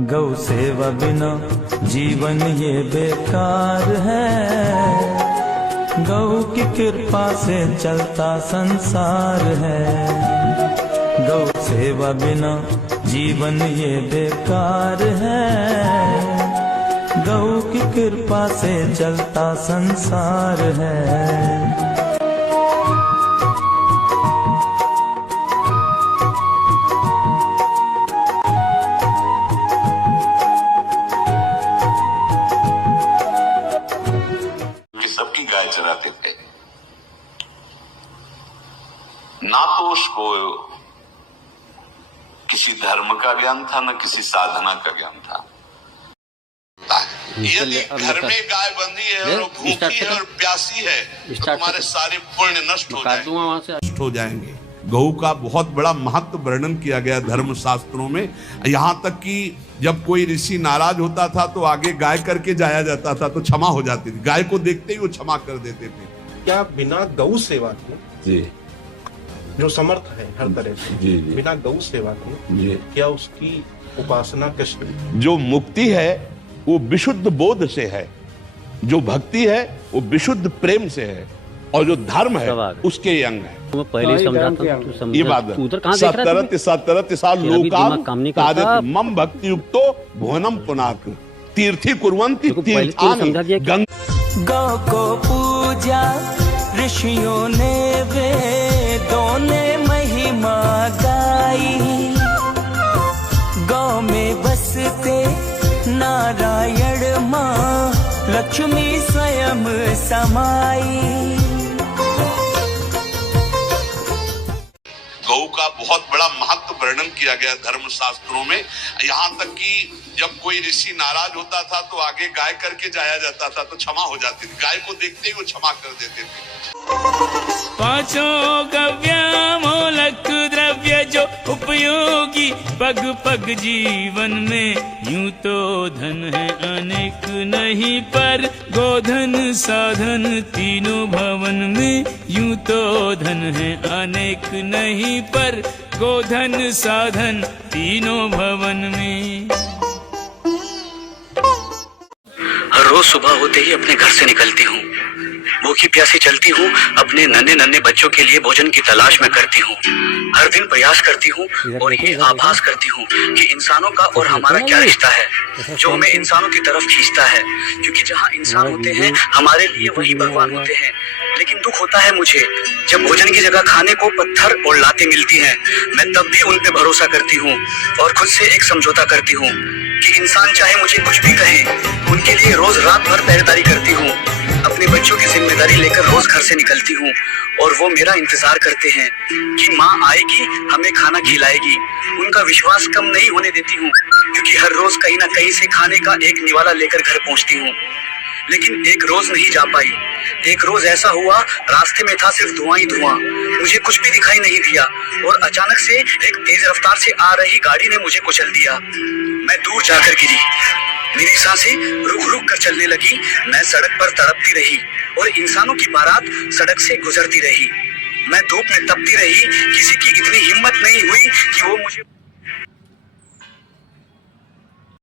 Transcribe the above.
गौ सेवा बिना जीवन ये बेकार है। गौ की कृपा से चलता संसार है। गौ सेवा बिना जीवन ये बेकार है। गौ की कृपा से चलता संसार है। सबकी गाय चराते थे, ना तो उसको किसी धर्म का ज्ञान था, ना किसी साधना का ज्ञान था। यदि घर में गाय बंधी है और भूखी है और प्यासी है तो हमारे सारे पुण्य नष्ट हो जाएंगे। गौ का बहुत बड़ा महत्व वर्णन किया गया धर्म शास्त्रों में। यहाँ तक कि जब कोई ऋषि नाराज होता था तो आगे गाय करके जाया जाता था तो क्षमा हो जाती थी। गाय को देखते ही वो क्षमा कर देते थे। क्या बिना गौ सेवा के जी जो समर्थ है हर तरह से जी बिना गौ सेवा के जी क्या उसकी उपासना कैसे? जो मुक्ति है वो विशुद्ध बोध से है, जो भक्ति है वो विशुद्ध प्रेम से है, और जो धर्म है उसके ये अंग है। मैं पहले समझाता ये बात है। मम भक्ति युक्तो भुवनम पुनाक तीर्थी कुर्वन्ति तीर्थानि। गौ को पूजा ऋषियों ने वेदों ने महिमा गाई। गौ में बसते नारायण माँ लक्ष्मी स्वयं समाई। गौ का बहुत बड़ा महत्व वर्णन किया गया धर्म शास्त्रों में। यहाँ तक कि जब कोई ऋषि नाराज होता था तो आगे गाय करके जाया जाता था तो क्षमा हो जाती थी। गाय को देखते ही वो क्षमा कर देते थे। पांचों गव्यामूलक द्रव्य जो उपयोगी पग पग जीवन में, यूं तो धन है अनेक नहीं पर गोधन साधन तीनों भवन में। यूं तो धन है अनेक नहीं पर गोधन साधन तीनों भवन में। हर रोज सुबह होते ही अपने घर से निकलती हूँ, भूखी प्यासी चलती हूँ, अपने नन्हे नन्हे बच्चों के लिए भोजन की तलाश में करती हूँ। हर दिन प्रयास करती हूँ और ये आभास करती हूँ कि इंसानों का और हमारा क्या रिश्ता है जो हमें इंसानों की तरफ खींचता है, क्योंकि जहाँ इंसान होते हैं हमारे लिए वही भगवान होते हैं। लेकिन दुख होता है मुझे जब भोजन की जगह खाने को पत्थर और लातें मिलती हैं। मैं तब भी उन पे भरोसा करती हूँ और खुद से एक समझौता करती हूँ कि इंसान चाहे मुझे कुछ भी कहे, उनके लिए रोज रात भर पहरेदारी करती हूँ। अपने बच्चों की जिम्मेदारी लेकर रोज घर से निकलती हूँ और वो मेरा इंतजार करते हैं कि माँ आएगी हमें खाना खिलाएगी। उनका विश्वास कम नहीं होने देती हूँ, क्योंकि हर रोज कहीं ना कहीं से खाने का एक निवाला लेकर घर पहुँचती हूँ। लेकिन एक रोज नहीं जा पाई। एक रोज ऐसा हुआ रास्ते में था सिर्फ धुआं ही धुआं, मुझे कुछ भी दिखाई नहीं दिया और अचानक से एक तेज रफ्तार से आ रही गाड़ी ने मुझे कुचल दिया। मैं दूर जाकर गिरी, मेरी सांसें रुक रुक कर चलने लगी। मैं सड़क पर तड़पती रही और इंसानों की बारात सड़क से गुजरती रही। मैं धूप में तपती रही, किसी की इतनी हिम्मत नहीं हुई कि वो मुझे